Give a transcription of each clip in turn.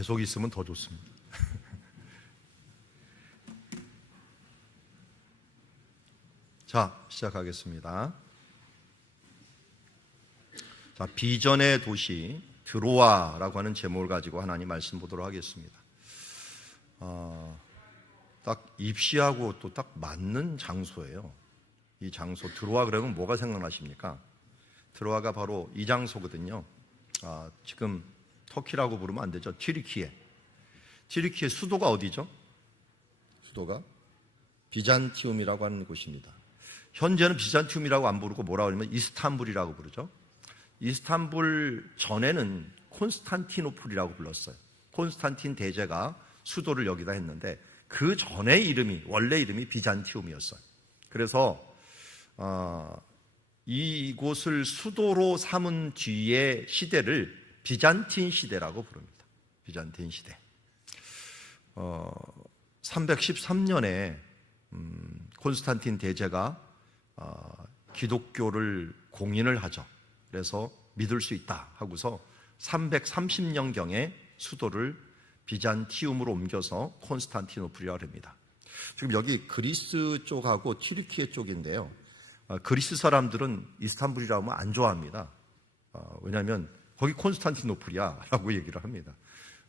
계속 있으면 더 좋습니다. 자, 시작하겠습니다. 자, 비전의 도시 드로아라고 하는 제목을 가지고 하나님 말씀 보도록 하겠습니다. 딱 입시하고 또 딱 맞는 장소예요. 이 장소 드로아 그러면 뭐가 생각나십니까? 드로아가 바로 이 장소거든요. 지금 터키라고 부르면 안 되죠. 튀르키예 수도가 어디죠? 수도가 비잔티움이라고 하는 곳입니다. 현재는 비잔티움이라고 안 부르고 뭐라고 하냐면 이스탄불이라고 부르죠. 이스탄불 전에는 콘스탄티노플이라고 불렀어요. 콘스탄틴 대제가 수도를 여기다 했는데 그 전의 이름이 원래 이름이 비잔티움이었어요. 그래서 이곳을 수도로 삼은 뒤의 시대를 비잔틴 시대라고 부릅니다. 비잔틴 시대. 313년에 콘스탄틴 대제가 기독교를 공인을 하죠. 그래서 믿을 수 있다 하고서 330년경에 수도를 비잔티움으로 옮겨서 콘스탄티노플이라고 합니다. 지금 여기 그리스 쪽하고 튀르키예 쪽인데요. 그리스 사람들은 이스탄불이라고 하면 안 좋아합니다. 왜냐하면 거기 콘스탄티노플이야 라고 얘기를 합니다.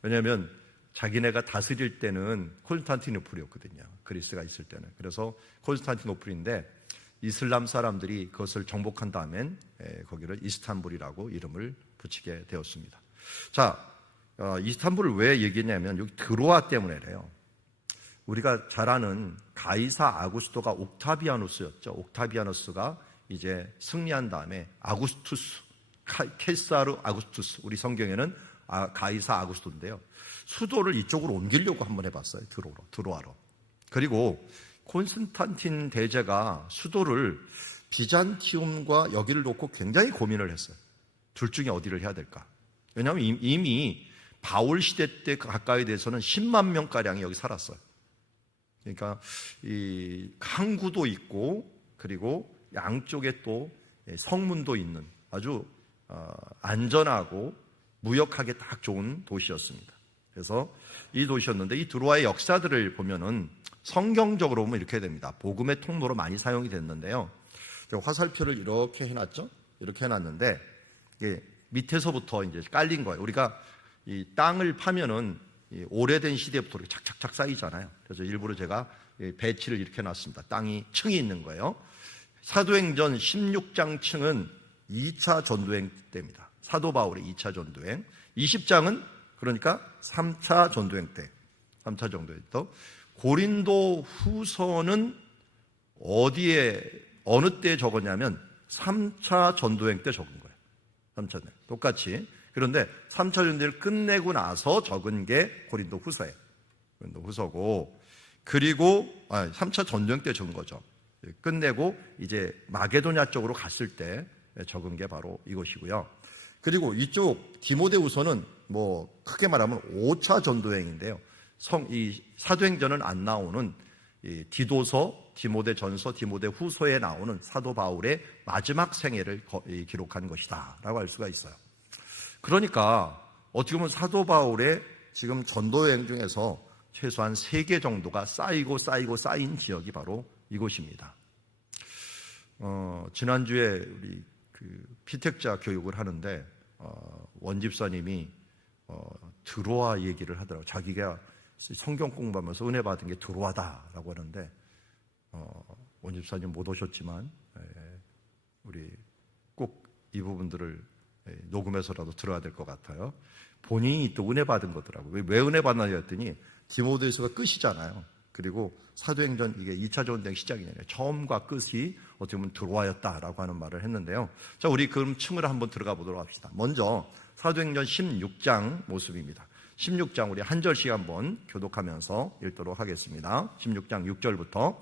왜냐하면 자기네가 다스릴 때는 콘스탄티노플이었거든요. 그리스가 있을 때는. 그래서 콘스탄티노플인데 이슬람 사람들이 그것을 정복한 다음엔 거기를 이스탄불이라고 이름을 붙이게 되었습니다. 자, 이스탄불을 왜 얘기했냐면 여기 드로아 때문에래요. 우리가 잘 아는 가이사 아구스토가 옥타비아누스였죠. 옥타비아누스가 이제 승리한 다음에 아구스투스, 케사르 아구스투스, 우리 성경에는 가이사 아구스토인데요. 수도를 이쪽으로 옮기려고 한번 해봤어요. 드로아로. 그리고 콘스탄틴 대제가 수도를 비잔티움과 여기를 놓고 굉장히 고민을 했어요. 둘 중에 어디를 해야 될까? 왜냐하면 이미 바울 시대 때 가까이 돼서는 10만 명가량이 여기 살았어요. 그러니까 이 항구도 있고 그리고 양쪽에 또 성문도 있는 아주 안전하고 무역하기 딱 좋은 도시였습니다. 그래서 이 도시였는데 이 드로아의 역사들을 보면은 성경적으로 보면 이렇게 됩니다. 복음의 통로로 많이 사용이 됐는데요. 화살표를 이렇게 해놨죠. 이렇게 해놨는데 밑에서부터 이제 깔린 거예요. 우리가 이 땅을 파면은 오래된 시대부터 이렇게 착착착 쌓이잖아요. 그래서 일부러 제가 배치를 이렇게 해놨습니다. 땅이 층이 있는 거예요. 사도행전 16장 층은 2차 전도행 때입니다. 사도 바울의 2차 전도행. 20장은 그러니까 3차 전도행 때. 3차 전도행 때. 고린도 후서는 어느 때 적었냐면 3차 전도행 때 적은 거예요. 3차 전도행. 똑같이. 그런데 3차 전도행을 끝내고 나서 적은 게 고린도 후서예요. 고린도 후서고, 그리고 3차 전도행 때 적은 거죠. 끝내고 이제 마게도냐 쪽으로 갔을 때 적은 게 바로 이것이고요. 그리고 이쪽 디모데후서는 뭐 크게 말하면 5차 전도행인데요. 이 사도행전은 안 나오는 이 디도서, 디모데전서, 디모데후서에 나오는 사도 바울의 마지막 생애를 기록한 것이다라고 할 수가 있어요. 그러니까 어떻게 보면 사도 바울의 지금 전도여행 중에서 최소한 3개 정도가 쌓인 지역이 바로 이곳입니다. 지난주에 우리 피택자 교육을 하는데 원집사님이 드로아 얘기를 하더라고요. 자기가 성경 공부하면서 은혜 받은 게 드로아다라고 하는데 원집사님 못 오셨지만 우리 꼭 이 부분들을 녹음해서라도 들어야 될 것 같아요. 본인이 또 은혜 받은 거더라고요. 왜 은혜 받나요 했더니 디모데후서가 끝이잖아요. 그리고 사도행전 이게 2차 전도행 시작이잖아요. 처음과 끝이 어떻게 보면 드로아였다라고 하는 말을 했는데요. 자, 우리 그럼 층을 한번 들어가 보도록 합시다. 먼저 사도행전 16장 모습입니다. 16장 우리 한 절씩 한번 교독하면서 읽도록 하겠습니다. 16장 6절부터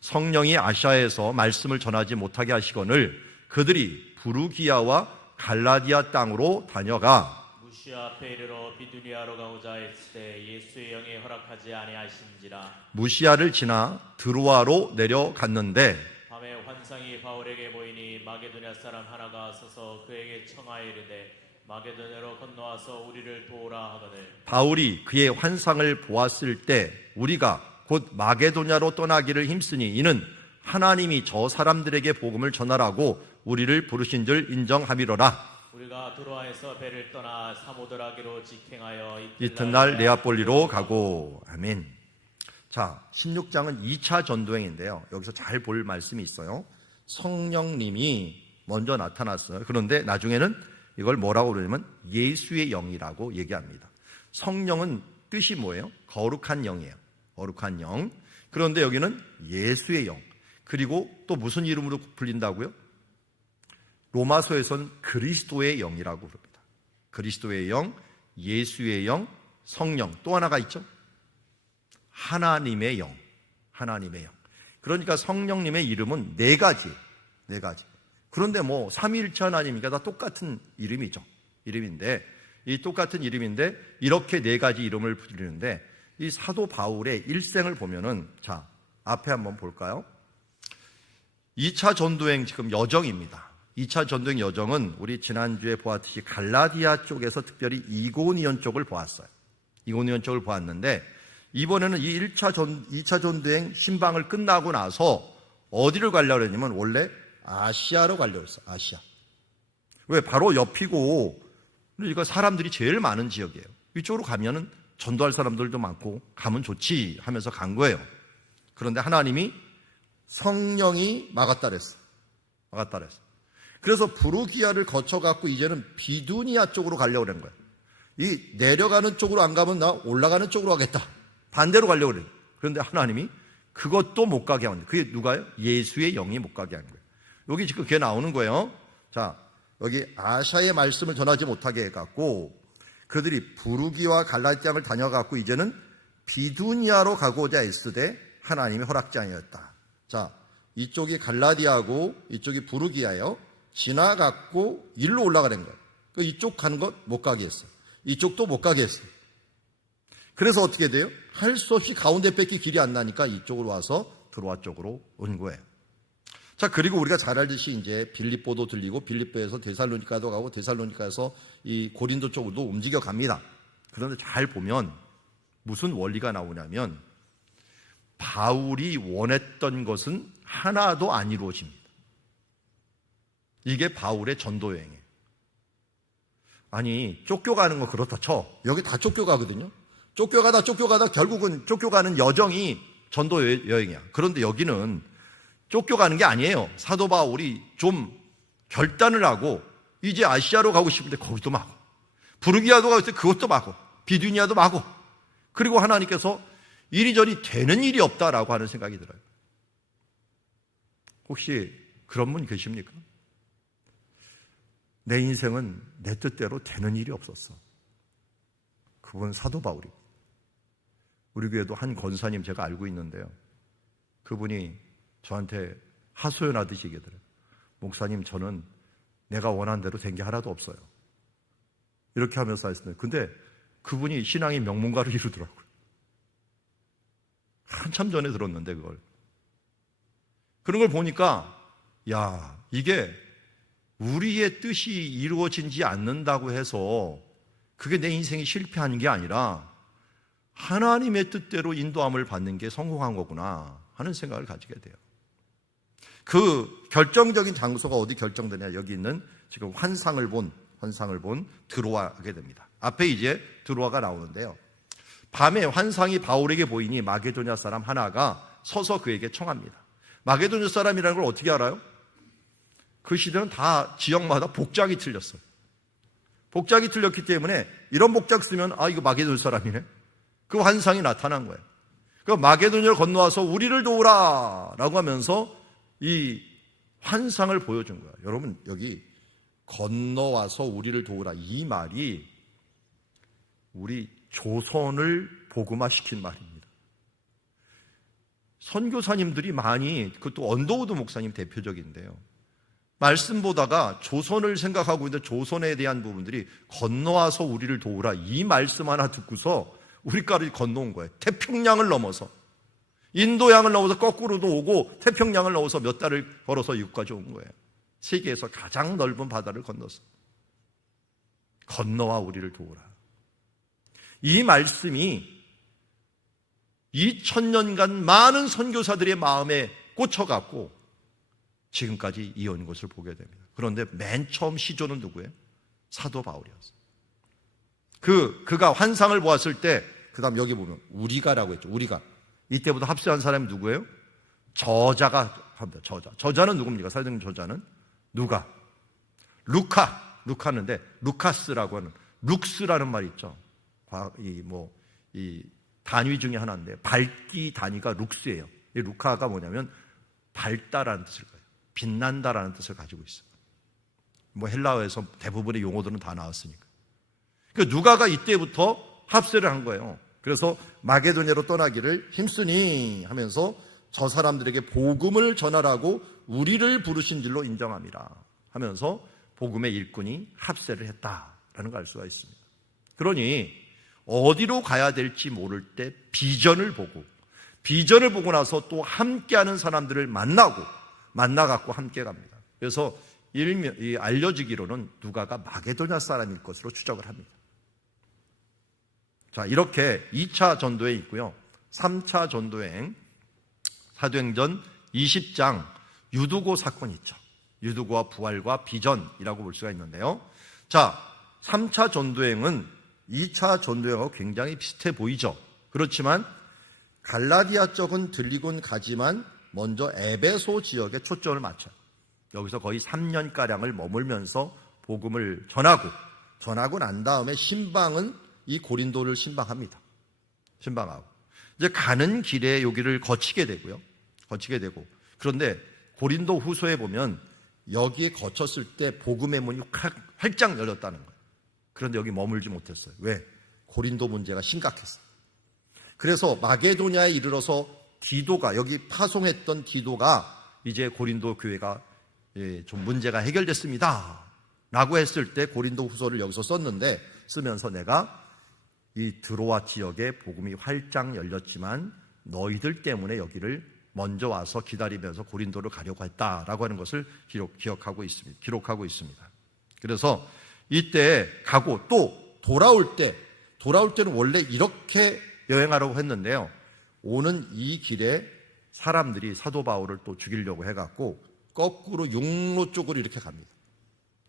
성령이 아시아에서 말씀을 전하지 못하게 하시거늘 그들이 부르기아와 갈라디아 땅으로 다녀가 무시아 앞에 이르러 비두니아로 가고자 했을 때 예수의 영이 허락하지 아니하신지라. 무시아를 지나 드로아로 내려갔는데 밤에 환상이 바울에게 보이니 마게도냐 사람 하나가 서서 그에게 청하여 이르되 마게도냐로 건너와서 우리를 도우라 하거늘 바울이 그의 환상을 보았을 때 우리가 곧 마게도냐로 떠나기를 힘쓰니 이는 하나님이 저 사람들에게 복음을 전하라고 우리를 부르신 줄 인정함이로라. 우리가 드로아에서 배를 떠나 사모드라기로 직행하여 이튿날 네아폴리로 가고. 아멘. 자, 16장은 2차 전도행인데요. 여기서 잘 볼 말씀이 있어요. 성령님이 먼저 나타났어요. 그런데 나중에는 이걸 뭐라고 그러냐면 예수의 영이라고 얘기합니다. 성령은 뜻이 뭐예요? 거룩한 영이에요. 거룩한 영. 그런데 여기는 예수의 영. 그리고 또 무슨 이름으로 불린다고요? 로마서에선 그리스도의 영이라고 부릅니다. 그리스도의 영, 예수의 영, 성령. 또 하나가 있죠? 하나님의 영. 하나님의 영. 그러니까 성령님의 이름은 네 가지. 그런데 뭐 삼위일체 하나님이니까 다 똑같은 이름이죠. 이름인데 이 똑같은 이름인데 이렇게 네 가지 이름을 부르는데 이 사도 바울의 일생을 보면은 자, 앞에 한번 볼까요? 2차 전도행 지금 여정입니다. 2차 전도행 여정은 우리 지난주에 보았듯이 갈라디아 쪽에서 특별히 이고니온 쪽을 보았어요. 이고니온 쪽을 보았는데 이번에는 이 2차 전도행 신방을 끝나고 나서 어디를 가려고 했냐면 원래 아시아로 가려고 했어요. 아시아. 왜? 바로 옆이고 그러니까 사람들이 제일 많은 지역이에요. 이쪽으로 가면은 전도할 사람들도 많고 가면 좋지 하면서 간 거예요. 그런데 하나님이 성령이 막았다 그랬어요. 그래서 부르기아를 거쳐갖고 이제는 비두니아 쪽으로 가려고 그런 거예요. 이 내려가는 쪽으로 안 가면 나 올라가는 쪽으로 가겠다. 반대로 가려고 그래요. 그런데 하나님이 그것도 못 가게 한 거예요. 그게 누가요? 예수의 영이 못 가게 한 거예요. 여기 지금 그게 나오는 거예요. 자, 여기 아시아의 말씀을 전하지 못하게 해갖고 그들이 부르기와 갈라디아를 다녀갖고 이제는 비두니아로 가고자 했으되 하나님이 허락지 아니었다. 자, 이쪽이 갈라디아고 이쪽이 부르기아예요. 지나갔고 일로 올라가는 거예요. 이쪽 가는 것 못 가게 했어요. 이쪽도 못 가게 했어요. 그래서 어떻게 돼요? 할 수 없이 가운데 뺏기 길이 안 나니까 이쪽으로 와서 드로아 쪽으로 온 거예요. 자, 그리고 우리가 잘 알듯이 이제 빌립보도 들리고 빌립보에서 데살로니가도 가고 데살로니가에서 이 고린도 쪽으로도 움직여 갑니다. 그런데 잘 보면 무슨 원리가 나오냐면 바울이 원했던 것은 하나도 안 이루어집니다. 이게 바울의 전도 여행이에요. 아니, 쫓겨가는 거 그렇다 쳐. 여기 다 쫓겨가거든요. 쫓겨가다 결국은 쫓겨가는 여정이 전도 여행이야. 그런데 여기는 쫓겨가는 게 아니에요. 사도 바울이 좀 결단을 하고 이제 아시아로 가고 싶은데 거기도 마고 부르기아도 가고 싶은데 그것도 마고 비두니아도 마고 그리고 하나님께서 이리저리 되는 일이 없다라고 하는 생각이 들어요. 혹시 그런 분 계십니까? 내 인생은 내 뜻대로 되는 일이 없었어. 그분 사도 바울입니다. 우리 교회도 한 권사님 제가 알고 있는데요. 그분이 저한테 하소연하듯이 얘기하더래요. 목사님, 저는 내가 원한 대로 된 게 하나도 없어요. 이렇게 하면서 했습니다. 근데 그분이 신앙의 명문가로 이루더라고요. 한참 전에 들었는데 그걸. 그런 걸 보니까 야, 이게 우리의 뜻이 이루어지지 않는다고 해서 그게 내 인생이 실패하는 게 아니라 하나님의 뜻대로 인도함을 받는 게 성공한 거구나 하는 생각을 가지게 돼요. 그 결정적인 장소가 어디 결정되냐? 여기 있는 지금 환상을 본 드로아게 됩니다. 앞에 이제 드로아가 나오는데요. 밤에 환상이 바울에게 보이니 마게도냐 사람 하나가 서서 그에게 청합니다. 마게도냐 사람이라는 걸 어떻게 알아요? 그 시대는 다 지역마다 복장이 틀렸어요. 복장이 틀렸기 때문에 이런 복장 쓰면 아, 이거 마게도냐 사람이네. 그 환상이 나타난 거예요. 그 마게도냐를 건너와서 우리를 도우라 라고 하면서 이 환상을 보여준 거예요. 여러분, 여기 건너와서 우리를 도우라 이 말이 우리 조선을 복음화시킨 말입니다. 선교사님들이 많이, 그것도 언더우드 목사님 대표적인데요. 말씀 보다가 조선을 생각하고 있는데 조선에 대한 부분들이 건너와서 우리를 도우라 이 말씀 하나 듣고서 우리까지 건너온 거예요. 태평양을 넘어서 인도양을 넘어서 거꾸로도 오고 태평양을 넘어서 몇 달을 걸어서 이곳까지 온 거예요. 세계에서 가장 넓은 바다를 건넜어. 건너와 우리를 도우라. 이 말씀이 2000년간 많은 선교사들의 마음에 꽂혀갖고 지금까지 이어온 것을 보게 됩니다. 그런데 맨 처음 시조는 누구예요? 사도 바울이었어요. 그가 환상을 보았을 때, 그 다음 여기 보면 우리가라고 했죠. 우리가. 이때부터 합세한 사람이 누구예요? 저자가 합니다. 저자는 누굽니까? 사도행전 저자는 누가? 루카인데 루카스라고 하는, 룩스라는 말이 있죠. 이 단위 중에 하나인데 밝기 단위가 룩스예요. 이 루카가 뭐냐면 밝다라는 뜻을 가요. 빛난다라는 뜻을 가지고 있어요. 헬라어에서 대부분의 용어들은 다 나왔으니까. 그러니까 누가가 이때부터 합세를 한 거예요. 그래서 마게도냐로 떠나기를 힘쓰니 하면서 저 사람들에게 복음을 전하라고 우리를 부르신 줄로 인정함이라 하면서 복음의 일꾼이 합세를 했다라는 걸 알 수가 있습니다. 그러니 어디로 가야 될지 모를 때 비전을 보고 나서 또 함께하는 사람들을 만나갖고 함께 갑니다. 그래서 알려지기로는 누가가 마게도냐 사람일 것으로 추적을 합니다. 자, 이렇게 2차 전도에 있고요. 3차 전도행, 사도행전 20장 유두고 사건이 있죠. 유두고와 부활과 비전이라고 볼 수가 있는데요. 자, 3차 전도행은 2차 전도행하고 굉장히 비슷해 보이죠. 그렇지만 갈라디아 쪽은 들리곤 가지만 먼저 에베소 지역에 초점을 맞춰요. 여기서 거의 3년가량을 머물면서 복음을 전하고 난 다음에 신방은 이 고린도를 신방합니다. 신방하고 이제 가는 길에 여기를 거치게 되고, 그런데 고린도 후서에 보면 여기에 거쳤을 때 복음의 문이 활짝 열렸다는 거예요. 그런데 여기 머물지 못했어요. 왜? 고린도 문제가 심각했어요. 그래서 마게도냐에 이르러서 여기 파송했던 디도가 이제 고린도 교회가 좀 문제가 해결됐습니다 라고 했을 때 고린도 후서를 여기서 쓰면서 내가 이 드로아 지역에 복음이 활짝 열렸지만 너희들 때문에 여기를 먼저 와서 기다리면서 고린도를 가려고 했다라고 하는 것을 기록하고 있습니다. 그래서 이때 가고 또 돌아올 때는 원래 이렇게 여행하려고 했는데요. 오는 이 길에 사람들이 사도 바울을 또 죽이려고 해갖고 거꾸로 육로 쪽으로 이렇게 갑니다.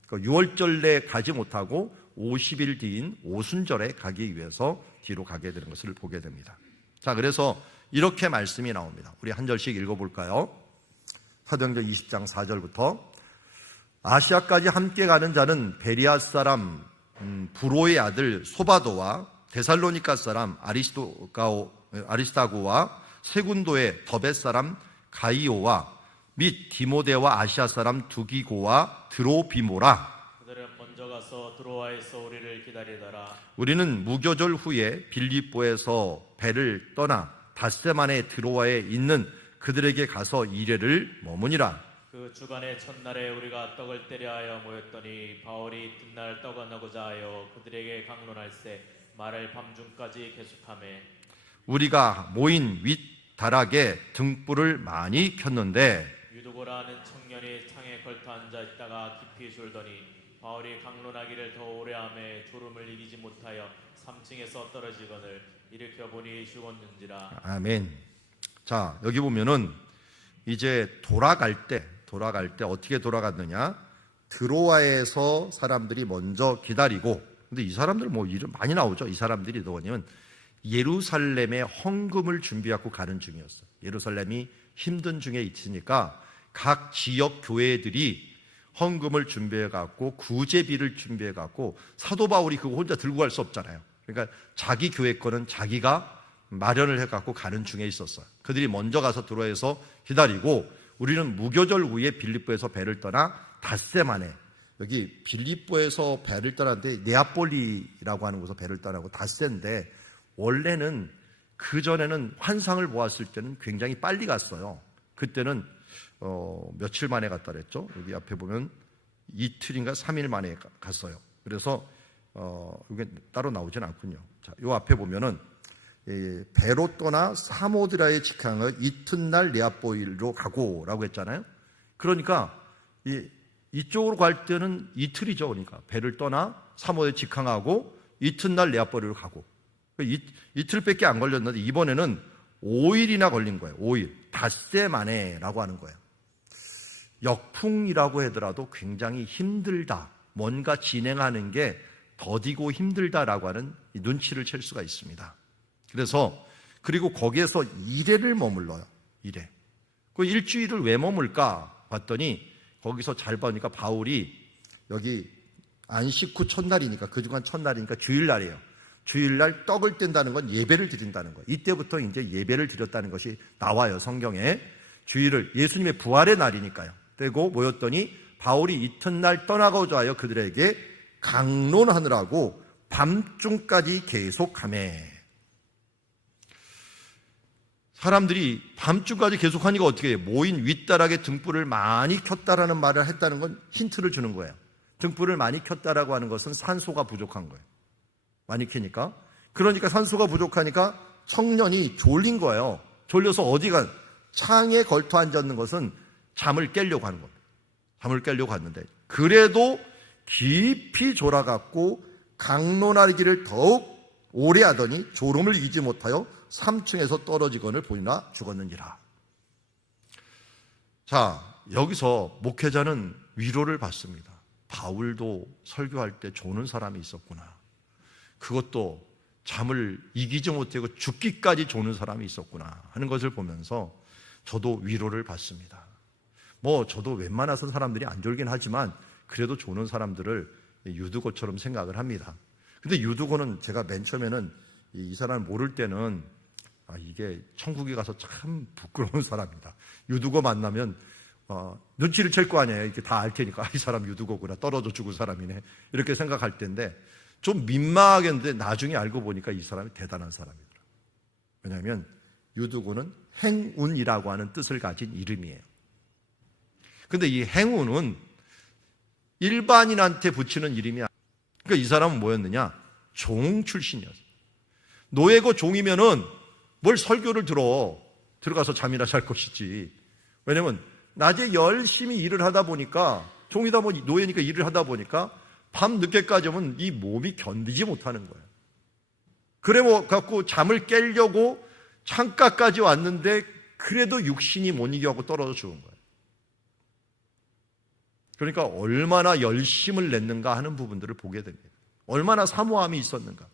그러니까 6월절에 가지 못하고 50일 뒤인 오순절에 가기 위해서 뒤로 가게 되는 것을 보게 됩니다. 자, 그래서 이렇게 말씀이 나옵니다. 우리 한 절씩 읽어볼까요? 사도행전 20장 4절부터 아시아까지 함께 가는 자는 베리아 사람 브로의 아들 소바도와 데살로니가 사람 아리스타고와 세군도의 더벳 사람 가이오와 및 디모데와 아시아 사람 두기고와 드로비모라. 그들은 먼저 가서 드로아에서 우리를 기다리더라. 우리는 무교절 후에 빌립보에서 배를 떠나 닷새만에 드로아에 있는 그들에게 가서 이레를 머무니라. 그 주간의 첫날에 우리가 떡을 때려 하여 모였더니 바울이 뒷날 떡을 나고자 하여 그들에게 강론할세 말을 밤중까지 계속하매 우리가 모인 윗다락에 등불을 많이 켰는데 유두고라 하는 청년이 창에 걸터 앉아 있다가 깊이 졸더니 바울이 강론하기를 더 오래하매 졸음을 이기지 못하여 3층에서 떨어지거늘 일으켜 보니 죽었는지라. 아멘. 자, 여기 보면은 이제 돌아갈 때 어떻게 돌아갔느냐? 드로아에서 사람들이 먼저 기다리고, 근데 이 사람들 이름 많이 나오죠. 이 사람들이 뭐냐면 예루살렘에 헌금을 준비하고 가는 중이었어요. 예루살렘이 힘든 중에 있으니까 각 지역 교회들이 헌금을 준비해갖고 구제비를 준비해갖고 사도 바울이 그거 혼자 들고 갈 수 없잖아요. 그러니까 자기 교회 거는 자기가 마련을 해갖고 가는 중에 있었어요. 그들이 먼저 가서 드로아에서 기다리고 우리는 무교절 후에 빌립보에서 배를 떠나 닷새 만에, 여기 빌립보에서 배를 떠났는데 네아폴리라고 하는 곳에서 배를 떠나고 닷새인데 원래는 그전에는 환상을 보았을 때는 굉장히 빨리 갔어요. 그때는 며칠 만에 갔다 그랬죠. 여기 앞에 보면 이틀인가 3일 만에 갔어요. 그래서 이게 따로 나오진 않군요. 자, 요 앞에 보면은 배로 떠나 사모드라의 직항을 이튿날 네아폴리로 가고라고 했잖아요. 그러니까 이 이쪽으로 갈 때는 이틀이죠. 그러니까 배를 떠나 사모에 직항하고 이튿날 네아포리로 가고 이틀밖에 안 걸렸는데 이번에는 5일이나 걸린 거예요. 5일. 닷새 만에라고 하는 거예요. 역풍이라고 하더라도 굉장히 힘들다. 뭔가 진행하는 게 더디고 힘들다라고 하는 눈치를 챌 수가 있습니다. 그래서 그리고 거기에서 2회를 머물러요. 2회. 그 일주일을 왜 머물까 봤더니 거기서 잘 보니까 바울이 여기 안식 후 첫날이니까 그 주간 첫날이니까 주일날이에요. 주일날 떡을 뗀다는 건 예배를 드린다는 거예요. 이때부터 이제 예배를 드렸다는 것이 나와요. 성경에. 주일을 예수님의 부활의 날이니까요. 그리고 모였더니 바울이 이튿날 떠나고자 하여 그들에게 강론하느라고 밤중까지 계속하매. 사람들이 밤중까지 계속하니까 어떻게 해요? 모인 윗다락에 등불을 많이 켰다라는 말을 했다는 건 힌트를 주는 거예요. 등불을 많이 켰다라고 하는 것은 산소가 부족한 거예요. 많이 켜니까. 그러니까 산소가 부족하니까 청년이 졸린 거예요. 졸려서 어디가 창에 걸터 앉았는 것은 잠을 깨려고 하는 겁니다. 잠을 깨려고 했는데 그래도 깊이 졸아갖고 강론하기를 더욱 오래 하더니 졸음을 이기지 못하여 3층에서 떨어지거늘 보이나 죽었느니라. 자, 여기서 목회자는 위로를 받습니다. 바울도 설교할 때 조는 사람이 있었구나. 그것도 잠을 이기지 못하고 죽기까지 조는 사람이 있었구나 하는 것을 보면서 저도 위로를 받습니다. 저도 웬만해선 사람들이 안 졸긴 하지만 그래도 조는 사람들을 유두고처럼 생각을 합니다. 근데 유두고는 제가 맨 처음에는 이 사람을 모를 때는 이게 천국에 가서 참 부끄러운 사람이다. 유두고 만나면 눈치를 챌 거 아니에요. 이렇게 다 알 테니까 이 사람 유두고구나. 떨어져 죽은 사람이네. 이렇게 생각할 텐데 좀 민망하겠는데 나중에 알고 보니까 이 사람이 대단한 사람이더라고요. 왜냐하면 유두고는 행운이라고 하는 뜻을 가진 이름이에요. 근데 이 행운은 일반인한테 붙이는 이름이 아니에요. 그러니까 이 사람은 뭐였느냐? 종 출신이었어요. 노예고 종이면은 뭘 설교를 들어가서 잠이나 잘 것이지. 왜냐면 낮에 열심히 일을 하다 보니까 종이다 보니 노예니까 일을 하다 보니까 밤 늦게까지 오면 이 몸이 견디지 못하는 거예요. 그래 갖고 잠을 깨려고 창가까지 왔는데 그래도 육신이 못 이겨갖고 떨어져 죽은 거예요. 그러니까 얼마나 열심을 냈는가 하는 부분들을 보게 됩니다. 얼마나 사모함이 있었는가.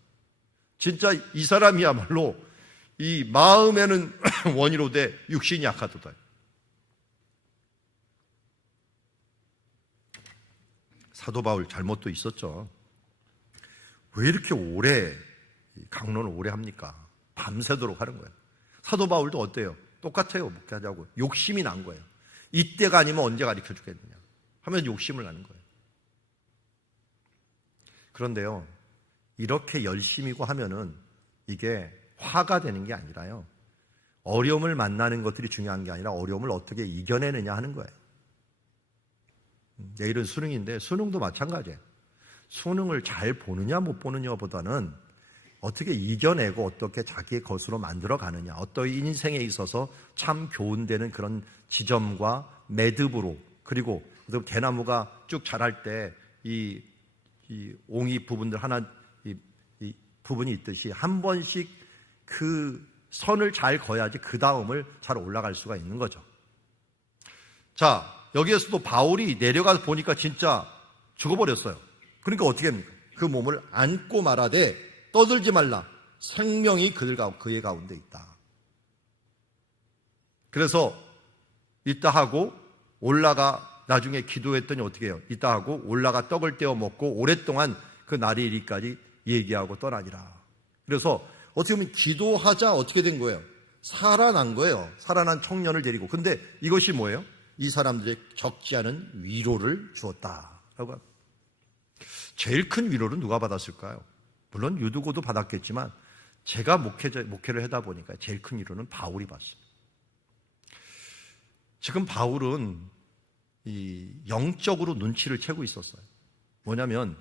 진짜 이 사람이야말로 이 마음에는 원이로 돼 육신이 약하도다. 사도 바울 잘못도 있었죠. 왜 이렇게 오래 강론을 오래 합니까? 밤새도록 하는 거예요. 사도 바울도 어때요? 똑같아요. 목회하자고 욕심이 난 거예요. 이때가 아니면 언제 가르쳐 주겠느냐 하면 욕심을 나는 거예요. 그런데요, 이렇게 열심이고 하면은 이게 화가 되는 게 아니라요, 어려움을 만나는 것들이 중요한 게 아니라 어려움을 어떻게 이겨내느냐 하는 거예요. 내일은 수능인데 수능도 마찬가지예요. 수능을 잘 보느냐 못 보느냐보다는 어떻게 이겨내고 어떻게 자기의 것으로 만들어가느냐, 어떤 인생에 있어서 참 교훈되는 그런 지점과 매듭으로, 그리고 대나무가 쭉 자랄 때 이 옹이 부분들 하나 이 부분이 있듯이 한 번씩 그 선을 잘 그어야지 그 다음을 잘 올라갈 수가 있는 거죠. 자, 여기에서도 바울이 내려가서 보니까 진짜 죽어버렸어요. 그러니까 어떻게 합니까? 그 몸을 안고 말하되 떠들지 말라. 생명이 그의 가운데 있다. 그래서 이따 하고 올라가, 나중에 기도했더니 어떻게 해요? 이따 하고 올라가 떡을 떼어 먹고 오랫동안 그 날이 이리까지 얘기하고 떠나니라. 그래서 어떻게 보면 기도하자 어떻게 된 거예요? 살아난 거예요. 살아난 청년을 데리고. 근데 이것이 뭐예요? 이 사람들의 적지 않은 위로를 주었다라고 합니다. 제일 큰 위로는 누가 받았을까요? 물론 유두고도 받았겠지만 제가 목회를 하다 보니까 제일 큰 위로는 바울이 받습니다. 지금 바울은 이 영적으로 눈치를 채고 있었어요. 뭐냐면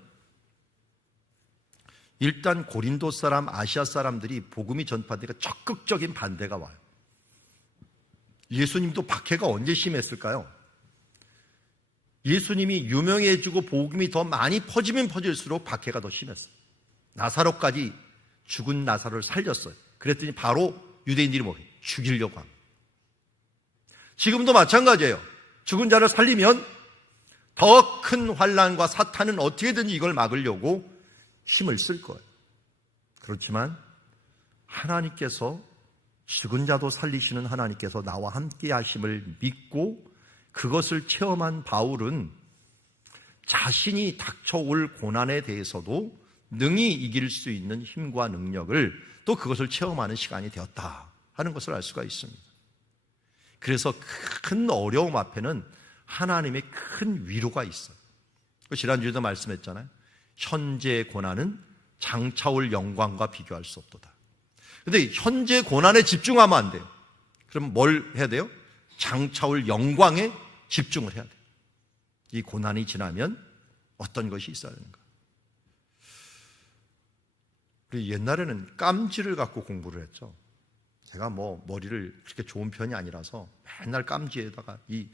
일단 고린도 사람, 아시아 사람들이 복음이 전파되니까 적극적인 반대가 와요. 예수님도 박해가 언제 심했을까요? 예수님이 유명해지고 복음이 더 많이 퍼지면 퍼질수록 박해가 더 심했어요. 나사로까지 죽은 나사로를 살렸어요. 그랬더니 바로 유대인들이 뭐예요? 죽이려고 합니다. 지금도 마찬가지예요. 죽은 자를 살리면 더 큰 환난과 사탄은 어떻게든지 이걸 막으려고 힘을 쓸 거예요. 그렇지만 하나님께서, 죽은 자도 살리시는 하나님께서 나와 함께 하심을 믿고 그것을 체험한 바울은 자신이 닥쳐올 고난에 대해서도 능히 이길 수 있는 힘과 능력을, 또 그것을 체험하는 시간이 되었다 하는 것을 알 수가 있습니다. 그래서 큰 어려움 앞에는 하나님의 큰 위로가 있어요. 지난주에도 말씀했잖아요. 현재의 고난은 장차올 영광과 비교할 수 없도다. 그런데 현재 고난에 집중하면 안 돼요. 그럼 뭘 해야 돼요? 장차올 영광에 집중을 해야 돼요. 이 고난이 지나면 어떤 것이 있어야 되는가? 우리 옛날에는 깜지를 갖고 공부를 했죠. 제가 뭐 머리를 그렇게 좋은 편이 아니라서 맨날 깜지에다가 이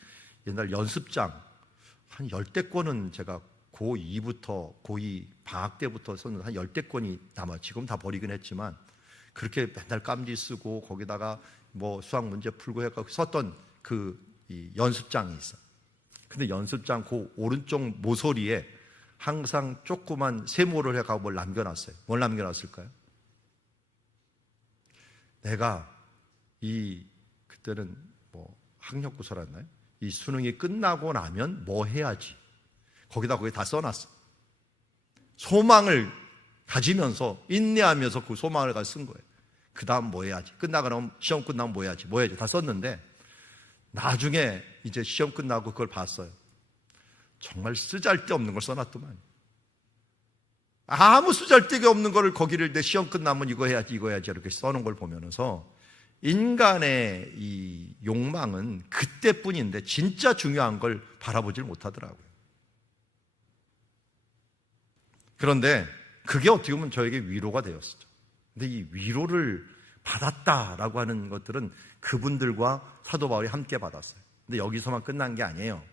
옛날 연습장 한 10대 권은 제가 고2부터 고2 방학 때부터 썼는데 한 10대 권이 남아. 지금 다 버리긴 했지만 그렇게 맨날 깜지 쓰고 거기다가 뭐 수학 문제 풀고 해서 썼던 이 연습장이 있어요. 근데 연습장 그 오른쪽 모서리에 항상 조그만 세모를 해가고 뭘 남겨놨어요. 뭘 남겨놨을까요? 내가 그때는 뭐 학력고사였나요? 이 수능이 끝나고 나면 뭐 해야지. 거기 다 써놨어. 소망을 가지면서 인내하면서 그 소망을 가지고 쓴 거예요. 그 다음 뭐 해야지. 끝나고 나면 시험 끝나면 뭐 해야지. 다 썼는데 나중에 이제 시험 끝나고 그걸 봤어요. 정말 쓰잘데없는 걸 써놨더만. 아무 쓰잘데기 없는 거를 거기를 내 시험 끝나면 이거 해야지 이렇게 써놓은 걸 보면서 인간의 이 욕망은 그때뿐인데 진짜 중요한 걸 바라보질 못하더라고요. 그런데 그게 어떻게 보면 저에게 위로가 되었어요. 근데 이 위로를 받았다라고 하는 것들은 그분들과 사도 바울이 함께 받았어요. 근데 여기서만 끝난 게 아니에요.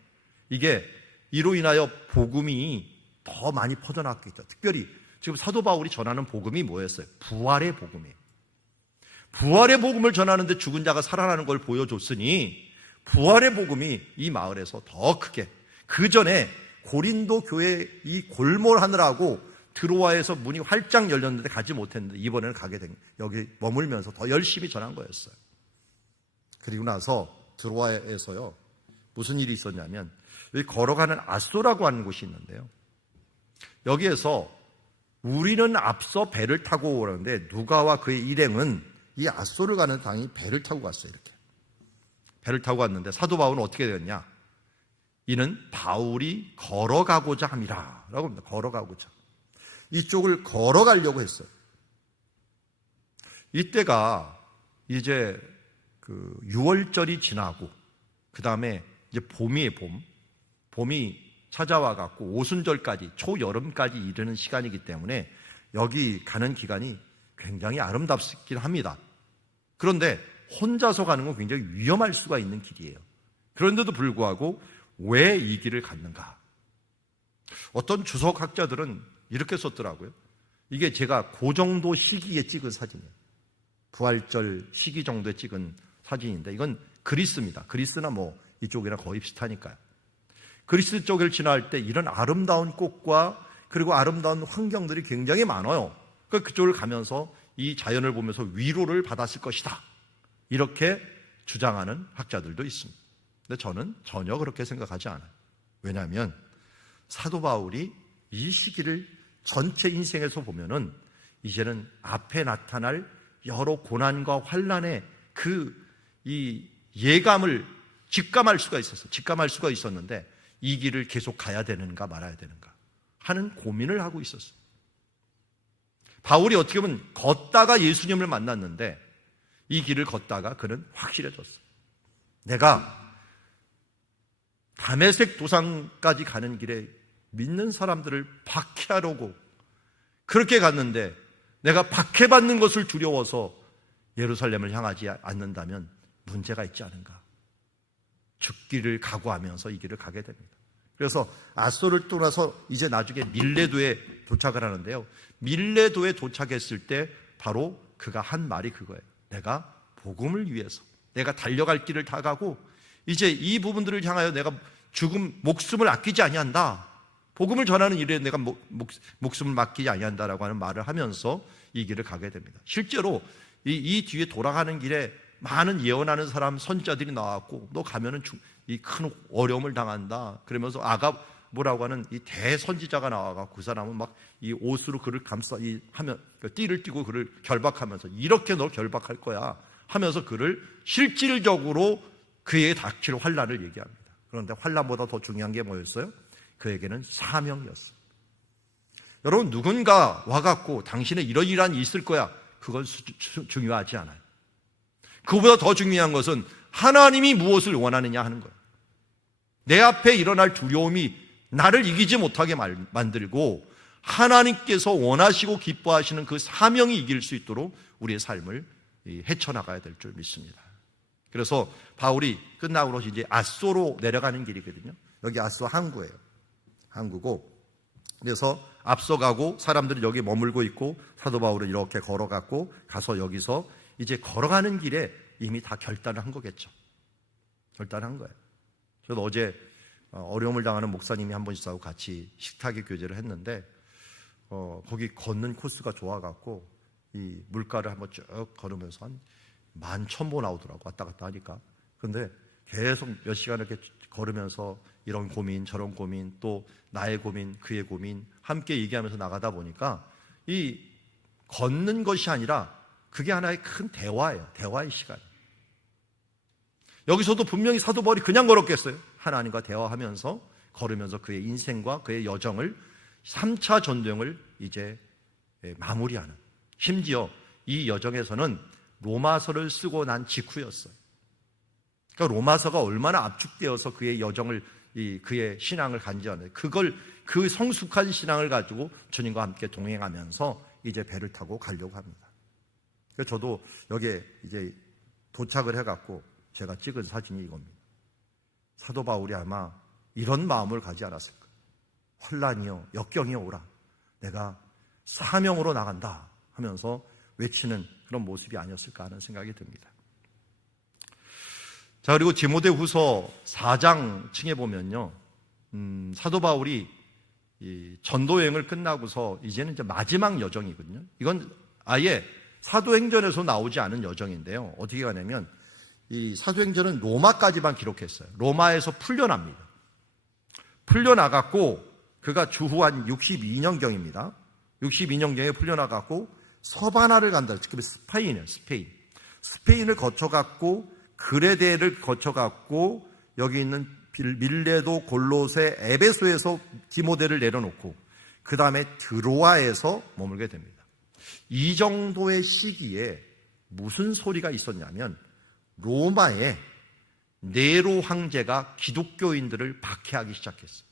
이게 이로 인하여 복음이 더 많이 퍼져나갔기 때문에, 특별히 지금 사도 바울이 전하는 복음이 뭐였어요? 부활의 복음이에요. 부활의 복음을 전하는데 죽은 자가 살아나는 걸 보여줬으니 부활의 복음이 이 마을에서 더 크게, 그 전에 고린도 교회 이 골몰하느라고 드로아에서 문이 활짝 열렸는데 가지 못했는데 이번에는 가게 된, 여기 머물면서 더 열심히 전한 거였어요. 그리고 나서 드로아에서요 무슨 일이 있었냐면, 여기 걸어가는 앗소라고 하는 곳이 있는데요, 여기에서 우리는 앞서 배를 타고 오는데 누가와 그의 일행은 이 앗소를 가는 당이 배를 타고 갔어요. 이렇게 배를 타고 갔는데 사도 바울은 어떻게 되었냐? 이는 바울이 걸어가고자 함이라 라고 합니다. 걸어가고자, 이쪽을 걸어가려고 했어요. 이때가 이제 6월절이 지나고 그 다음에 이제 봄이에요. 봄이 찾아와 갖고 오순절까지, 초여름까지 이르는 시간이기 때문에 여기 가는 기간이 굉장히 아름답긴 합니다. 그런데 혼자서 가는 건 굉장히 위험할 수가 있는 길이에요. 그런데도 불구하고 왜 이 길을 갔는가? 어떤 주석학자들은 이렇게 썼더라고요. 이게 제가 그 정도 시기에 찍은 사진이에요. 부활절 시기 정도에 찍은 사진인데, 이건 그리스입니다. 그리스나 뭐 이쪽이랑 거의 비슷하니까요. 그리스 쪽을 지날 때 이런 아름다운 꽃과 그리고 아름다운 환경들이 굉장히 많아요. 그쪽을 가면서 이 자연을 보면서 위로를 받았을 것이다, 이렇게 주장하는 학자들도 있습니다. 근데 저는 전혀 그렇게 생각하지 않아요. 왜냐하면 사도 바울이 이 시기를 전체 인생에서 보면은 이제는 앞에 나타날 여러 고난과 환난의 이 예감을 직감할 수가 있었는데 이 길을 계속 가야 되는가 말아야 되는가 하는 고민을 하고 있었어요. 바울이 어떻게 보면 걷다가 예수님을 만났는데 이 길을 걷다가 그는 확실해졌어요. 내가 다메섹 도상까지 가는 길에 믿는 사람들을 박해하려고 그렇게 갔는데 내가 박해받는 것을 두려워서 예루살렘을 향하지 않는다면 문제가 있지 않은가? 죽기를 각오하면서 이 길을 가게 됩니다. 그래서 앗소를 떠나서 이제 나중에 밀레도에 도착을 하는데요. 밀레도에 도착했을 때 바로 그가 한 말이 그거예요. 내가 복음을 위해서 내가 달려갈 길을 다 가고 이제 이 부분들을 향하여 내가 목숨을 아끼지 아니한다. 복음을 전하는 일에 내가 목숨을 맡기지 아니한다라고 하는 말을 하면서 이 길을 가게 됩니다. 실제로 이 뒤에 돌아가는 길에 많은 예언하는 사람 선자들이 나왔고 너 가면은 이 큰 어려움을 당한다. 그러면서 아갑이라고 하는 이 대선지자가 나와가지고 그 사람은 막 이 옷으로 그를 하면 띠를 띠고 그를 결박하면서 이렇게 너 결박할 거야 하면서 그를 실질적으로 그에게 닥칠 환난을 얘기합니다. 그런데 환난보다 더 중요한 게 뭐였어요? 그에게는 사명이었어요. 여러분 누군가 와갖고 당신의 이러이러한 일이 있을 거야. 그건 중요하지 않아요. 그보다 더 중요한 것은 하나님이 무엇을 원하느냐 하는 거예요. 내 앞에 일어날 두려움이 나를 이기지 못하게 만들고 하나님께서 원하시고 기뻐하시는 그 사명이 이길 수 있도록 우리의 삶을 헤쳐나가야 될 줄 믿습니다. 그래서 바울이 끝나고 이제 앗소로 내려가는 길이거든요. 여기 앗소 항구예요. 항구고 그래서 앞서가고 사람들이 여기 머물고 있고 사도 바울은 이렇게 걸어갔고 가서 여기서 이제 걸어가는 길에 이미 다 결단을 한 거겠죠. 결단한 거예요. 저도 어제 어려움을 당하는 목사님이 한 번 있어서 같이 식탁에 교제를 했는데 거기 걷는 코스가 좋아갖고 이 물가를 한번 쭉 걸으면서 한 11,000보 나오더라고 왔다 갔다 하니까. 근데 계속 몇 시간 이렇게 걸으면서 이런 고민 저런 고민 또 나의 고민 그의 고민 함께 얘기하면서 나가다 보니까 이 걷는 것이 아니라 그게 하나의 큰 대화예요. 대화의 시간. 여기서도 분명히 사도 바울이 그냥 걸었겠어요. 하나님과 대화하면서 걸으면서 그의 인생과 그의 여정을 3차 전도행을 이제 마무리하는, 심지어 이 여정에서는 로마서를 쓰고 난 직후였어요. 그러니까 로마서가 얼마나 압축되어서 그의 여정을 그의 신앙을 간지하는 그 성숙한 신앙을 가지고 주님과 함께 동행하면서 이제 배를 타고 가려고 합니다. 그래서 저도 여기에 이제 도착을 해갖고 제가 찍은 사진이 이겁니다. 사도 바울이 아마 이런 마음을 가지 않았을까. 환난이요 역경이요 오라 내가 사명으로 나간다 하면서 외치는 그런 모습이 아니었을까 하는 생각이 듭니다. 자, 그리고 디모데후서 4장층에 보면요, 사도 바울이 이 전도여행을 끝나고서 이제는 이제 마지막 여정이거든요. 이건 아예 사도행전에서 나오지 않은 여정인데요. 어떻게 가냐면 이 사도행전은 로마까지만 기록했어요. 로마에서 풀려납니다. 풀려나갔고 그가 주후 한 62년경입니다. 62년경에 풀려나갔고 서바나를 간다. 지금 스페인이에요. 스페인을 거쳐갔고 그레데를 거쳐갔고 여기 있는 밀레도, 골로새, 에베소에서 디모데를 내려놓고 그 다음에 드로아에서 머물게 됩니다. 이 정도의 시기에 무슨 소리가 있었냐면 로마의 네로 황제가 기독교인들을 박해하기 시작했어요.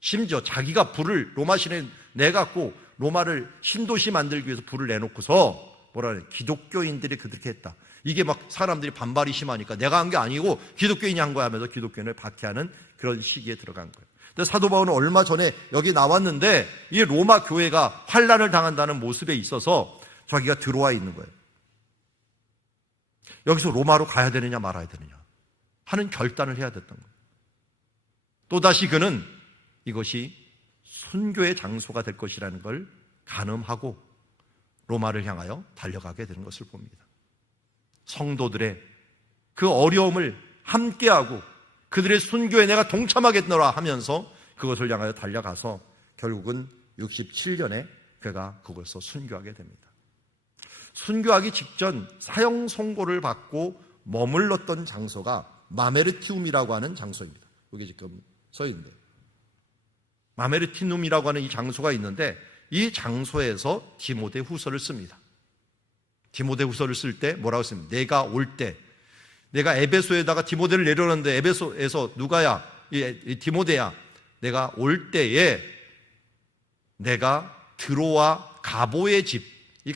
심지어 자기가 불을 로마 신에 내갖고 로마를 신도시 만들기 위해서 불을 내놓고서 뭐라 그래, 기독교인들이 그렇게 했다. 이게 막 사람들이 반발이 심하니까 내가 한 게 아니고 기독교인이 한 거야 하면서 기독교인을 박해하는 그런 시기에 들어간 거예요. 근데 사도 바울은 얼마 전에 여기 나왔는데 이 로마 교회가 환난을 당한다는 모습에 있어서 자기가 들어와 있는 거예요. 여기서 로마로 가야 되느냐 말아야 되느냐 하는 결단을 해야 됐던 거예요. 또다시 그는 이것이 순교의 장소가 될 것이라는 걸 가늠하고 로마를 향하여 달려가게 되는 것을 봅니다. 성도들의 그 어려움을 함께하고 그들의 순교에 내가 동참하겠노라 하면서 그것을 향하여 달려가서 결국은 67년에 그가 그곳에서 순교하게 됩니다. 순교하기 직전 사형 선고를 받고 머물렀던 장소가 마메르티움이라고 하는 장소입니다. 여기 지금 써 있는데 마메르티눔이라고 하는 이 장소가 있는데 이 장소에서 디모데 후서를 씁니다. 디모데 후서를 쓸 때 뭐라고 씁니까? 내가 올 때, 내가 에베소에다가 디모데를 내려놓는데 에베소에서 누가야? 이 디모데야. 내가 올 때에 내가 드로아 가보의 집, 이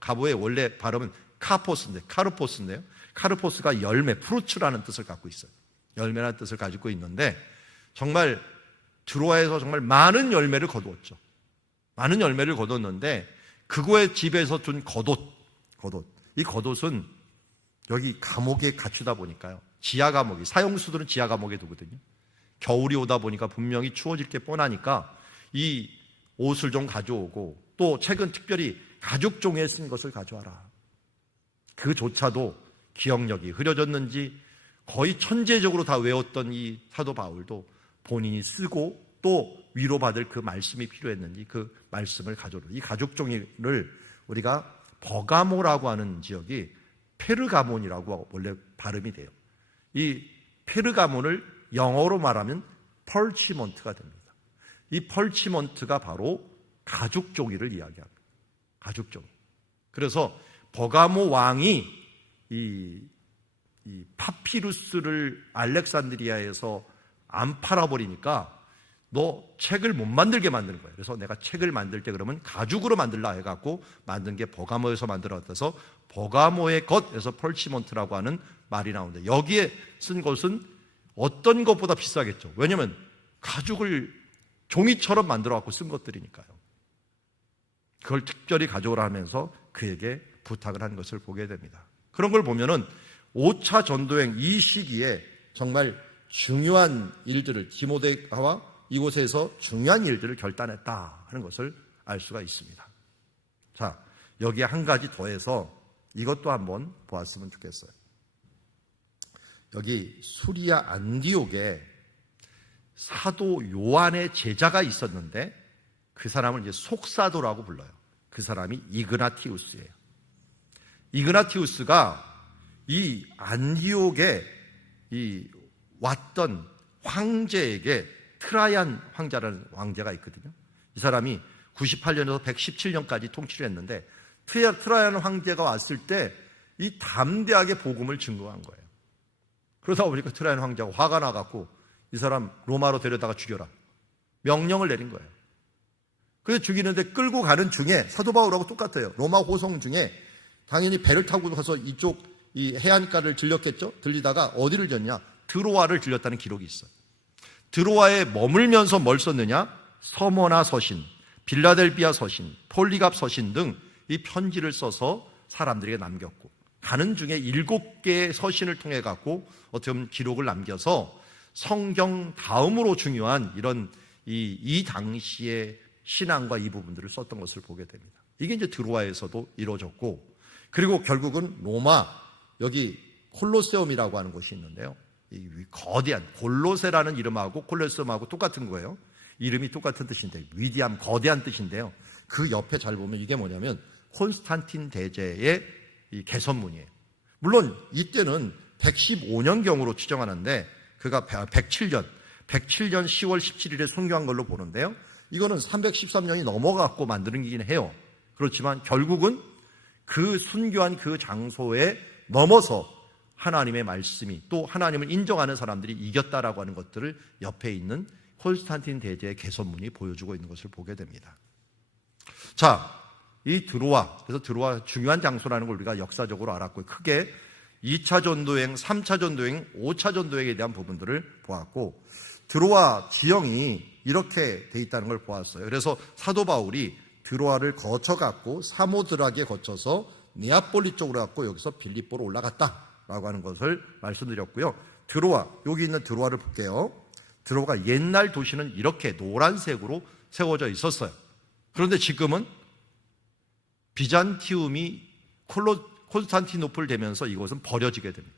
가보의 원래 발음은 카르포스인데요. 카르포스가 열매, 프루츠라는 뜻을 갖고 있어요. 열매라는 뜻을 가지고 있는데 정말 드로아에서 정말 많은 열매를 거두었죠. 많은 열매를 거뒀는데 그거의 집에서 준 겉옷. 이 겉옷은 여기 감옥에 갇히다 보니까요. 지하 감옥이, 사형수들은 지하 감옥에 두거든요. 겨울이 오다 보니까 분명히 추워질 게 뻔하니까 이 옷을 좀 가져오고, 또 책은 특별히 가죽종이에 쓴 것을 가져와라. 그조차도 기억력이 흐려졌는지 거의 천재적으로 다 외웠던 이 사도 바울도 본인이 쓰고 또 위로받을 그 말씀이 필요했는지 그 말씀을 가져오라. 이 가죽종이를 우리가 버가모라고 하는 지역이 페르가몬이라고 원래 발음이 돼요. 이 페르가몬을 영어로 말하면 펄치먼트가 됩니다. 이 펄치먼트가 바로 가죽종이를 이야기합니다. 가죽종이. 그래서 버가모 왕이 이 파피루스를 알렉산드리아에서 안 팔아버리니까 너 책을 못 만들게 만드는 거예요. 그래서 내가 책을 만들 때 그러면 가죽으로 만들라 해갖고 만든 게 버가모에서 만들어서 버가모의 것에서 펄치먼트라고 하는 말이 나오는데, 여기에 쓴 것은 어떤 것보다 비싸겠죠. 왜냐하면 가죽을 종이처럼 만들어갖고 쓴 것들이니까요. 그걸 특별히 가져오라 하면서 그에게 부탁을 한 것을 보게 됩니다. 그런 걸 보면은 5차 전도행 이 시기에 정말 중요한 일들을, 디모데와 이곳에서 중요한 일들을 결단했다 하는 것을 알 수가 있습니다. 자, 여기에 한 가지 더해서 이것도 한번 보았으면 좋겠어요. 여기 수리아 안디옥에 사도 요한의 제자가 있었는데 그 사람을 이제 속사도라고 불러요. 그 사람이 이그나티우스예요. 이그나티우스가 이 안디옥에 왔던 황제에게 트라이안 황제라는 왕제가 있거든요. 이 사람이 98년에서 117년까지 통치를 했는데 트라이안 황제가 왔을 때 이 담대하게 복음을 증거한 거예요. 그러다 보니까 트라이안 황제가 화가 나갖고 이 사람 로마로 데려다가 죽여라 명령을 내린 거예요. 그래서 죽이는데 끌고 가는 중에 사도 바울하고 똑같아요. 로마 호성 중에 당연히 배를 타고 가서 이쪽 이 해안가를 들렸겠죠. 들리다가 어디를 들렸냐? 드로아를 들렸다는 기록이 있어요. 드로아에 머물면서 뭘 썼느냐? 서머나 서신, 빌라델비아 서신, 폴리갑 서신 등 이 편지를 써서 사람들에게 남겼고, 가는 중에 7개의 서신을 통해 갖고 어떻게 보면 기록을 남겨서 성경 다음으로 중요한 이런 이 당시의 신앙과 이 부분들을 썼던 것을 보게 됩니다. 이게 이제 드로아에서도 이루어졌고, 그리고 결국은 로마, 여기 콜로세움이라고 하는 곳이 있는데요. 이 거대한 골로세라는 이름하고 콜로세움하고 똑같은 거예요. 이름이 똑같은 뜻인데 위대한 거대한 뜻인데요. 그 옆에 잘 보면 이게 뭐냐면 콘스탄틴 대제의 이 개선문이에요. 물론 이때는 115년경으로 추정하는데 그가 107년 10월 17일에 순교한 걸로 보는데요. 이거는 313년이 넘어갔고 만드는 거긴 해요. 그렇지만 결국은 그 순교한 그 장소에 넘어서 하나님의 말씀이, 또 하나님을 인정하는 사람들이 이겼다라고 하는 것들을 옆에 있는 콘스탄틴 대제의 개선문이 보여주고 있는 것을 보게 됩니다. 자, 이 드로아, 그래서 드로아 중요한 장소라는 걸 우리가 역사적으로 알았고, 크게 2차 전도행, 3차 전도행, 5차 전도행에 대한 부분들을 보았고, 드로아 지형이 이렇게 돼 있다는 걸 보았어요. 그래서 사도 바울이 드로아를 거쳐갔고 사모드락에 거쳐서 네아폴리 쪽으로 갔고 여기서 빌립보로 올라갔다라고 하는 것을 말씀드렸고요. 드로아, 여기 있는 드로아를 볼게요. 드로아가 옛날 도시는 이렇게 노란색으로 세워져 있었어요. 그런데 지금은 비잔티움이 콘스탄티노플 되면서 이곳은 버려지게 됩니다.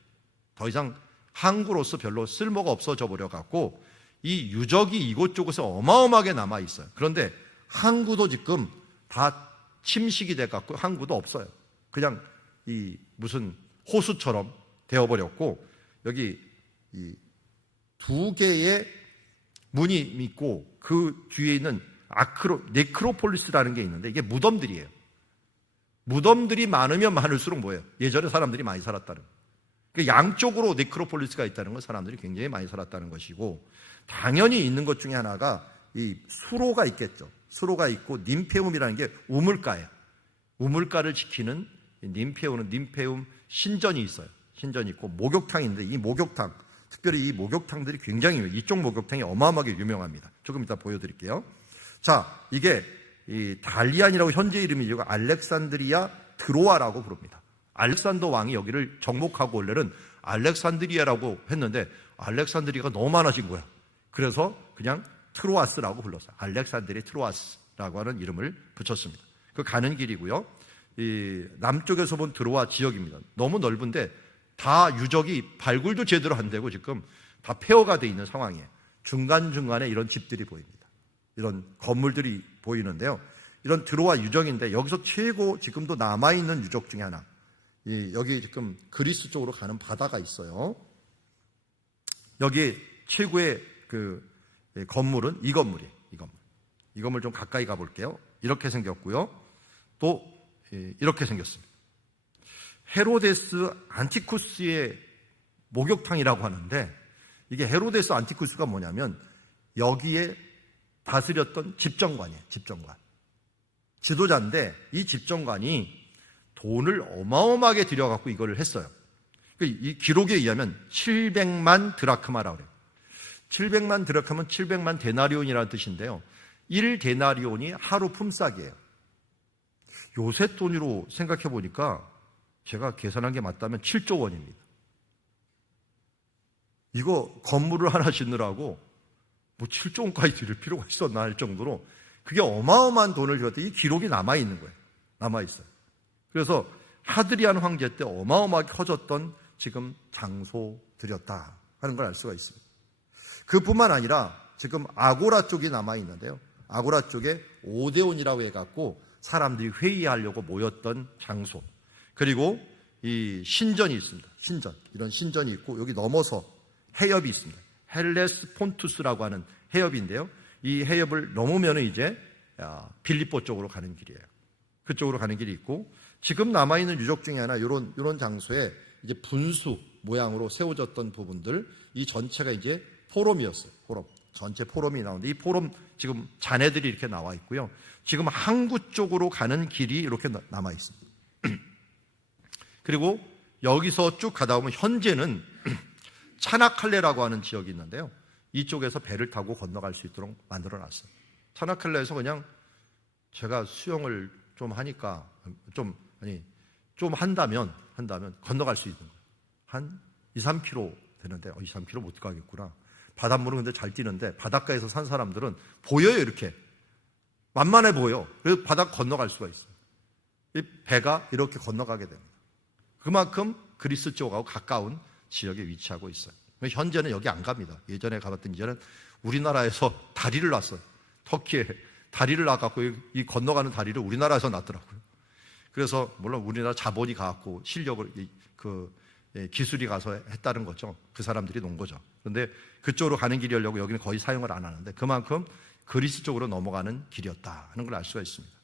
더 이상 항구로서 별로 쓸모가 없어져 버려갖고 이 유적이 이곳저곳에 어마어마하게 남아 있어요. 그런데 항구도 지금 다 침식이 돼갖고 항구도 없어요. 그냥 이 무슨 호수처럼 되어버렸고, 여기 이 2개의 문이 있고 그 뒤에 있는 네크로폴리스라는 게 있는데 이게 무덤들이에요. 무덤들이 많으면 많을수록 뭐예요? 예전에 사람들이 많이 살았다는 거예요. 그러니까 양쪽으로 네크로폴리스가 있다는 건 사람들이 굉장히 많이 살았다는 것이고, 당연히 있는 것 중에 하나가 이 수로가 있겠죠. 수로가 있고 님페움이라는 게 우물가예요. 우물가를 지키는 님페움은 님페움 신전이 있어요. 신전이 있고 목욕탕이 있는데 이 목욕탕, 특별히 이 목욕탕들이 굉장히 이쪽 목욕탕이 어마어마하게 유명합니다. 조금 이따 보여드릴게요. 자, 이게 이 달리안이라고 현재 이름이고 알렉산드리아 드로아라고 부릅니다. 알렉산더 왕이 여기를 정복하고 원래는 알렉산드리아라고 했는데 알렉산드리아가 너무 많아진 거야. 그래서 그냥 트로아스라고 불렀어요. 알렉산드리아 트로아스라고 하는 이름을 붙였습니다. 그 가는 길이고요. 이 남쪽에서 본 드로아 지역입니다. 너무 넓은데 다 유적이 발굴도 제대로 안 되고 지금 다 폐허가 돼 있는 상황이에요. 중간중간에 이런 집들이 보입니다. 이런 건물들이 보이는데요. 이런 드로아 유적인데 여기서 최고 지금도 남아있는 유적 중에 하나. 여기 지금 그리스 쪽으로 가는 바다가 있어요. 여기 최고의 그 건물은 이 건물이에요. 이 건물 좀 가까이 가볼게요. 이렇게 생겼고요. 또 이렇게 생겼습니다. 헤로데스 안티쿠스의 목욕탕이라고 하는데 이게 헤로데스 안티쿠스가 뭐냐면 여기에 다스렸던 집정관이에요. 집정관. 지도자인데 이 집정관이 돈을 어마어마하게 들여갖고 이거를 했어요. 이 기록에 의하면 700만 드라크마라고 그래요. 700만 드라크마는 700만 데나리온이라는 뜻인데요. 1데나리온이 하루 품삯이에요. 요새 돈으로 생각해 보니까 제가 계산한 게 맞다면 7조 원입니다. 이거 건물을 하나 짓느라고 뭐 7조 원까지 드릴 필요가 있었나 할 정도로 그게 어마어마한 돈을 들였더니 이 기록이 남아있는 거예요. 남아있어요. 그래서 하드리안 황제 때 어마어마하게 커졌던 지금 장소들이었다 하는 걸 알 수가 있습니다. 그뿐만 아니라 지금 아고라 쪽이 남아있는데요. 아고라 쪽에 오데온이라고 해갖고 사람들이 회의하려고 모였던 장소. 그리고 이 신전이 있습니다. 신전. 이런 신전이 있고 여기 넘어서 해협이 있습니다. 헬레스 폰투스라고 하는 해협인데요. 이 해협을 넘으면 이제 빌립보 쪽으로 가는 길이에요. 그쪽으로 가는 길이 있고 지금 남아있는 유적 중에 하나 이런 장소에 이제 분수 모양으로 세워졌던 부분들 이 전체가 이제 포럼이었어요. 포럼. 전체 포럼이 나오는데 이 포럼 지금 잔해들이 이렇게 나와 있고요. 지금 항구 쪽으로 가는 길이 이렇게 남아 있습니다. 그리고 여기서 쭉 가다 보면 현재는 차나칼레라고 하는 지역이 있는데요. 이쪽에서 배를 타고 건너갈 수 있도록 만들어 놨어요. 차나칼레에서 그냥 제가 수영을 좀 하니까 좀 한다면 건너갈 수 있는 거예요. 한 2, 3km 되는데 2, 3km 못 가겠구나. 바닷물은 근데 잘 뛰는데 바닷가에서 산 사람들은 보여요. 이렇게 만만해 보여. 그래서 바다 건너갈 수가 있어요. 이 배가 이렇게 건너가게 됩니다. 그만큼 그리스 쪽하고 가까운 지역에 위치하고 있어요. 현재는 여기 안 갑니다. 예전에 가봤던 이제는 우리나라에서 다리를 놨어요. 터키에 다리를 놔갖고 이 건너가는 다리를 우리나라에서 놨더라고요. 그래서 물론 우리나라 자본이 가갖고 실력을 기술이 가서 했다는 거죠. 그 사람들이 놓은 거죠. 그런데 그쪽으로 가는 길이려고 여기는 거의 사용을 안 하는데 그만큼 그리스 쪽으로 넘어가는 길이었다 하는 걸 알 수가 있습니다.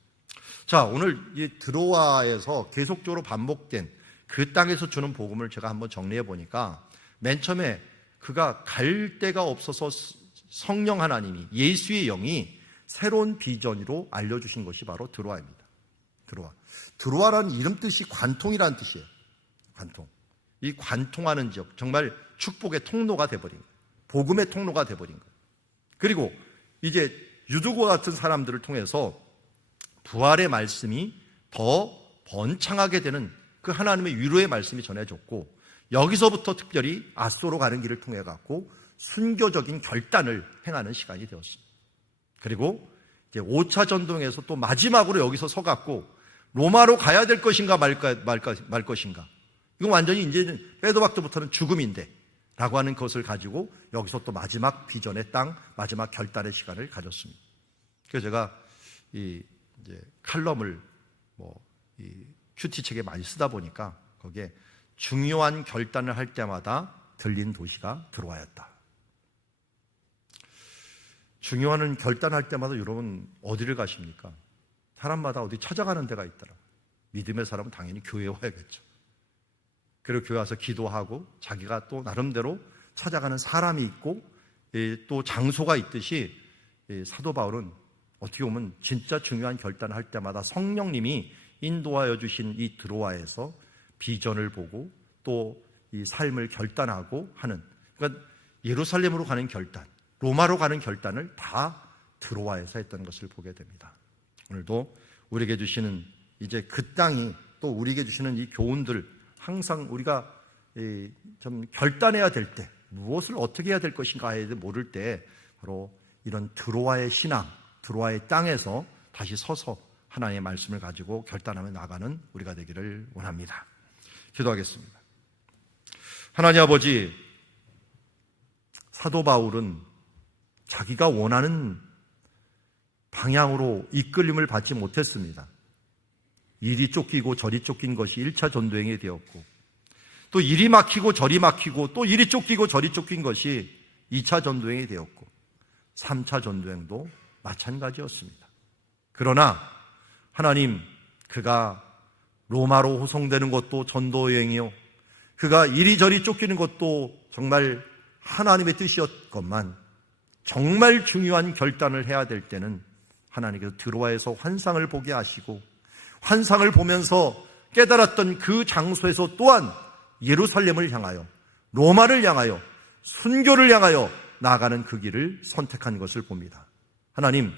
자, 오늘 이 드로아에서 계속적으로 반복된 그 땅에서 주는 복음을 제가 한번 정리해 보니까 맨 처음에 그가 갈 데가 없어서 성령 하나님이 예수의 영이 새로운 비전으로 알려주신 것이 바로 드로아입니다. 드로아라는 이름 뜻이 관통이라는 뜻이에요. 관통. 이 관통하는 지역, 정말 축복의 통로가 돼버린 거예요. 복음의 통로가 돼버린 거예요. 그리고 이제 유두과 같은 사람들을 통해서 부활의 말씀이 더 번창하게 되는 그 하나님의 위로의 말씀이 전해졌고 여기서부터 특별히 아소로 가는 길을 통해 갖고 순교적인 결단을 행하는 시간이 되었습니다. 그리고 이제 5차 전동에서 또 마지막으로 여기서 서갖고 로마로 가야 될 것인가 말 것인가. 이건 완전히 이제는 빼도 박도 못하는 죽음인데 라고 하는 것을 가지고 여기서 또 마지막 비전의 땅, 마지막 결단의 시간을 가졌습니다. 그래서 제가 이제 칼럼을 이 큐티책에 많이 쓰다 보니까 거기에 중요한 결단을 할 때마다 들린 도시가 드로아였다. 중요한 결단할 때마다 여러분 어디를 가십니까? 사람마다 어디 찾아가는 데가 있더라고요. 믿음의 사람은 당연히 교회에 와야겠죠. 그리고 교회 와서 기도하고 자기가 또 나름대로 찾아가는 사람이 있고 또 장소가 있듯이 사도 바울은 어떻게 보면 진짜 중요한 결단을 할 때마다 성령님이 인도하여 주신 이 드로아에서 비전을 보고 또 이 삶을 결단하고 하는 그러니까 예루살렘으로 가는 결단, 로마로 가는 결단을 다 드로아에서 했던 것을 보게 됩니다. 오늘도 우리에게 주시는 이제 그 땅이 또 우리에게 주시는 이 교훈들, 항상 우리가 좀 결단해야 될 때, 무엇을 어떻게 해야 될 것인가에 대해 모를 때 바로 이런 드로아의 신앙, 드로아의 땅에서 다시 서서 하나님의 말씀을 가지고 결단하며 나가는 우리가 되기를 원합니다. 기도하겠습니다. 하나님 아버지, 사도 바울은 자기가 원하는 방향으로 이끌림을 받지 못했습니다. 이리 쫓기고 저리 쫓긴 것이 1차 전도행이 되었고, 또 이리 막히고 저리 막히고 또 이리 쫓기고 저리 쫓긴 것이 2차 전도행이 되었고 3차 전도행도 마찬가지였습니다. 그러나 하나님, 그가 로마로 호송되는 것도 전도여행이요, 그가 이리저리 쫓기는 것도 정말 하나님의 뜻이었건만 정말 중요한 결단을 해야 될 때는 하나님께서 드로아에서 환상을 보게 하시고 환상을 보면서 깨달았던 그 장소에서 또한 예루살렘을 향하여, 로마를 향하여, 순교를 향하여 나아가는 그 길을 선택한 것을 봅니다. 하나님,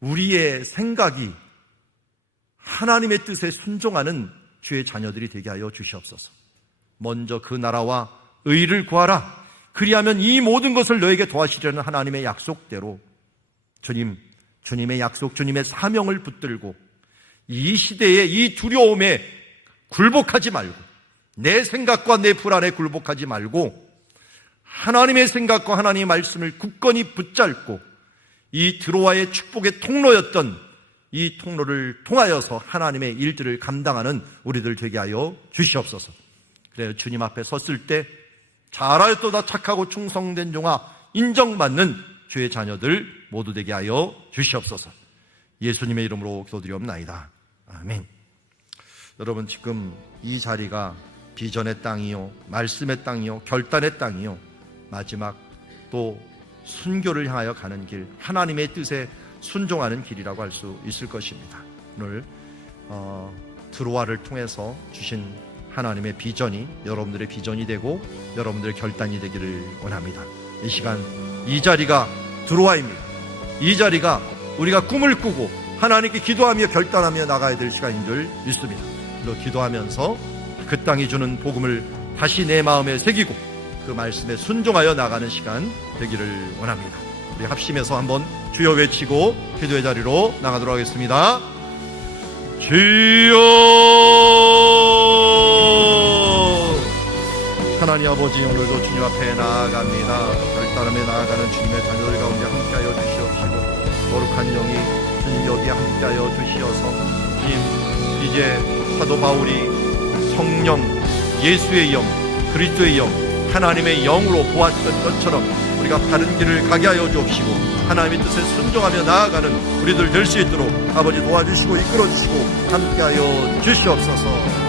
우리의 생각이 하나님의 뜻에 순종하는 주의 자녀들이 되게 하여 주시옵소서. 먼저 그 나라와 의를 구하라. 그리하면 이 모든 것을 너에게 도와주시려는 하나님의 약속대로 주님의 약속, 주님의 사명을 붙들고 이 시대의 이 두려움에 굴복하지 말고, 내 생각과 내 불안에 굴복하지 말고 하나님의 생각과 하나님의 말씀을 굳건히 붙잡고 이 드로아의 축복의 통로였던 이 통로를 통하여서 하나님의 일들을 감당하는 우리들 되게 하여 주시옵소서. 그래요, 주님 앞에 섰을 때 잘하였도다 착하고 충성된 종아 인정받는 주의 자녀들 모두 되게 하여 주시옵소서. 예수님의 이름으로 기도드리옵나이다. 아멘. 여러분, 지금 이 자리가 비전의 땅이요, 말씀의 땅이요, 결단의 땅이요, 마지막 또 순교를 향하여 가는 길, 하나님의 뜻에 순종하는 길이라고 할 수 있을 것입니다. 오늘 드로아를 통해서 주신 하나님의 비전이 여러분들의 비전이 되고 여러분들의 결단이 되기를 원합니다. 이 시간 이 자리가 드로아입니다. 이 자리가 우리가 꿈을 꾸고 하나님께 기도하며 결단하며 나가야 될 시간인 줄 믿습니다. 그리고 기도하면서 그 땅이 주는 복음을 다시 내 마음에 새기고 그 말씀에 순종하여 나가는 시간 되기를 원합니다. 우리 합심해서 한번 주여 외치고 기도의 자리로 나가도록 하겠습니다. 주여! 하나님 아버지, 오늘도 주님 앞에 나아갑니다. 결단하며 나아가는 주님의 자녀들 가운데 함께하여 주시옵시고 거룩한 영이 주님 여기에 함께하여 주시어서 주님, 이제 사도 바울이 성령, 예수의 영, 그리스도의 영, 하나님의 영으로 보았던 것처럼 우리가 바른 길을 가게 하여 주옵시고 하나님의 뜻에 순종하며 나아가는 우리들 될 수 있도록 아버지 도와주시고 이끌어주시고 함께하여 주시옵소서.